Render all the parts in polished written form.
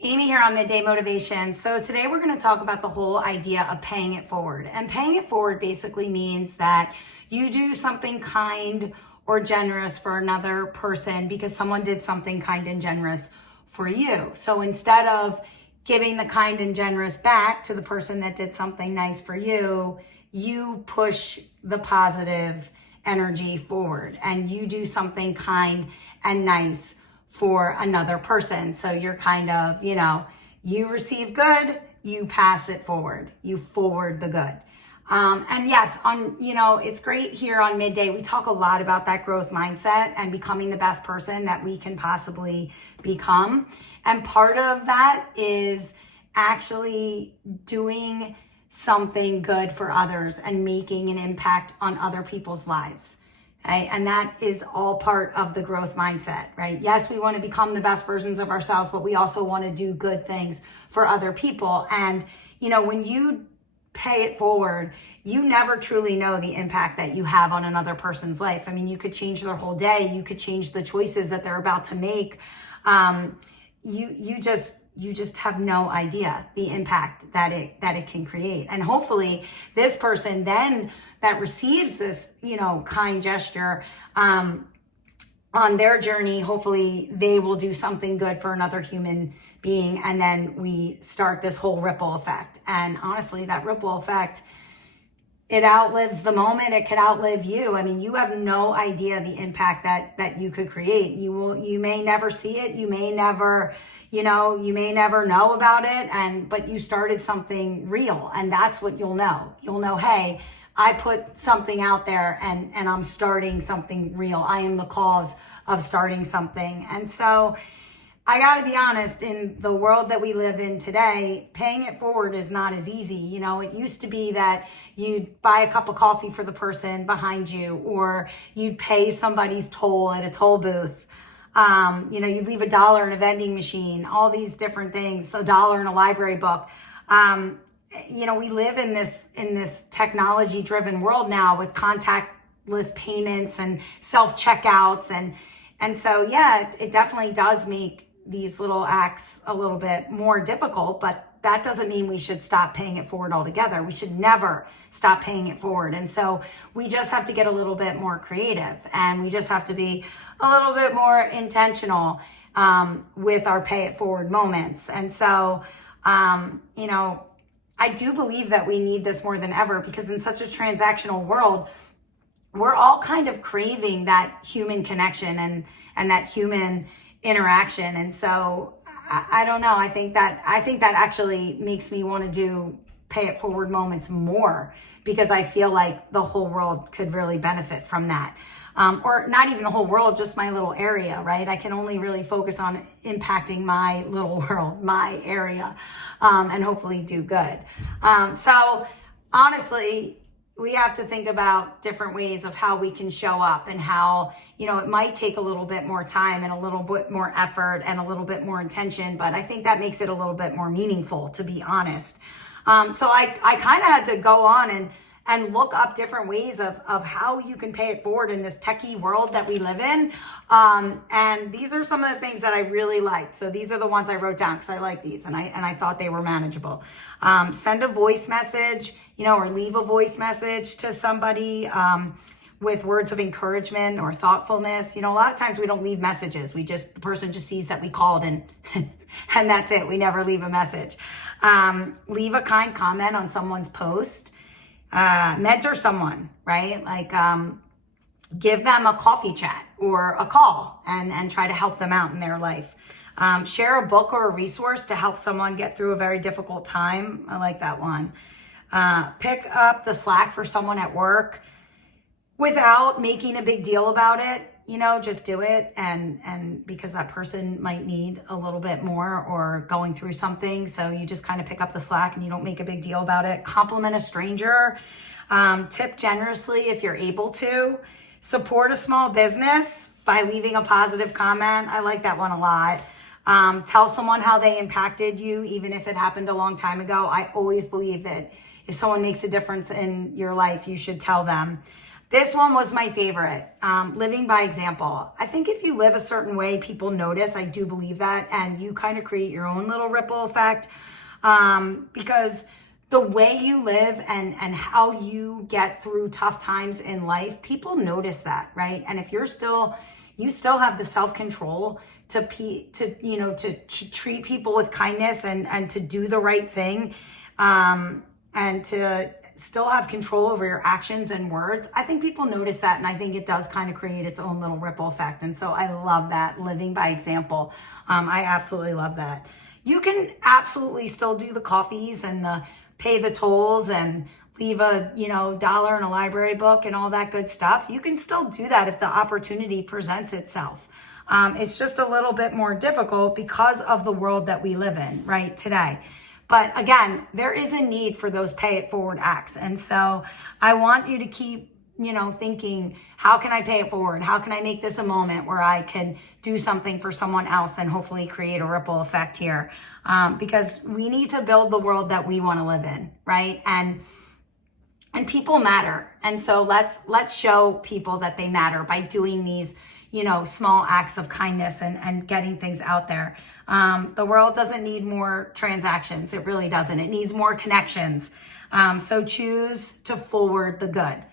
Amy here on Midday Motivation. So today we're going to talk about the whole idea of paying it forward. And paying it forward basically means that you do something kind or generous for another person because someone did something kind and generous for you. So instead of giving the kind and generous back to the person that did something nice for you, you push the positive energy forward and you do something kind and nice for another person. So you're kind of, you receive good, you pass it forward, you forward the good. And yes, it's great here on Midday. We talk a lot about that growth mindset and becoming the best person that we can possibly become. And part of that is actually doing something good for others and making an impact on other people's lives. Right? And that is all part of the growth mindset, right? Yes, we want to become the best versions of ourselves, but we also want to do good things for other people. And, when you pay it forward, you never truly know the impact that you have on another person's life. I mean, you could change their whole day. You could change the choices that they're about to make. You just have no idea the impact that it can create. And hopefully this person then that receives this, kind gesture, on their journey, hopefully they will do something good for another human being. And then we start this whole ripple effect. And honestly, that ripple effect, it outlives the moment. It could outlive you. I mean, you have no idea the impact that you could create. You may never see it. You may never know about it. But you started something real, and that's what you'll know. You'll know, hey, I put something out there and I'm starting something real. I am the cause of starting something. And so I got to be honest, in the world that we live in today, paying it forward is not as easy. It used to be that you'd buy a cup of coffee for the person behind you, or you'd pay somebody's toll at a toll booth. You'd leave $1 in a vending machine, all these different things, $1 in a library book. We live in this technology driven world now with contactless payments and self-checkouts. And so, yeah, it definitely does make these little acts a little bit more difficult, but that doesn't mean we should stop paying it forward altogether. We should never stop paying it forward. And so we just have to get a little bit more creative, and we just have to be a little bit more intentional with our pay it forward moments. And so, I do believe that we need this more than ever, because in such a transactional world, we're all kind of craving that human connection and that human interaction. And so I don't know. I think that actually makes me want to do pay it forward moments more, because I feel like the whole world could really benefit from that. Or not even the whole world, just my little area, right? I can only really focus on impacting my little world, my area, and hopefully do good. So honestly, we have to think about different ways of how we can show up, and how, it might take a little bit more time and a little bit more effort and a little bit more intention, but I think that makes it a little bit more meaningful, to be honest. So I kind of had to go on and look up different ways of how you can pay it forward in this techie world that we live in. And these are some of the things that I really liked. So these are the ones I wrote down because I like these and I thought they were manageable. Send a voice message, or leave a voice message to somebody with words of encouragement or thoughtfulness. A lot of times we don't leave messages. The person just sees that we called and and that's it. We never leave a message. Leave a kind comment on someone's post. Mentor someone, right? Like, give them a coffee chat or a call and try to help them out in their life. Share a book or a resource to help someone get through a very difficult time. I like that one. Pick up the slack for someone at work without making a big deal about it. Just do it. And because that person might need a little bit more or going through something. So you just kind of pick up the slack and you don't make a big deal about it. Compliment a stranger. Tip generously if you're able to. Support a small business by leaving a positive comment. I like that one a lot. Tell someone how they impacted you, even if it happened a long time ago. I always believe that if someone makes a difference in your life, you should tell them. This one was my favorite. Living by example. I think if you live a certain way, people notice. I do believe that. And you kind of create your own little ripple effect. Because the way you live and how you get through tough times in life, people notice that, right? And if you still have the self-control to treat people with kindness and to do the right thing, and to still have control over your actions and words, I think people notice that, and I think it does kind of create its own little ripple effect. And so I love that, living by example. I absolutely love that. You can absolutely still do the coffees and pay the tolls and leave a $1 in a library book and all that good stuff. You can still do that if the opportunity presents itself. It's just a little bit more difficult because of the world that we live in right today. But again, there is a need for those pay it forward acts. And so I want you to keep, thinking, how can I pay it forward? How can I make this a moment where I can do something for someone else and hopefully create a ripple effect here? Because we need to build the world that we want to live in, right? And people matter. And so let's show people that they matter by doing these small acts of kindness and getting things out there. The world doesn't need more transactions. It really doesn't. It needs more connections. So choose to forward the good.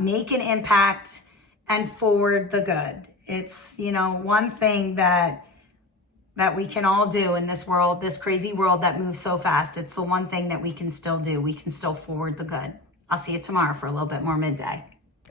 Make an impact and forward the good. It's, one thing that we can all do in this world, this crazy world that moves so fast. It's the one thing that we can still do. We can still forward the good. I'll see you tomorrow for a little bit more midday.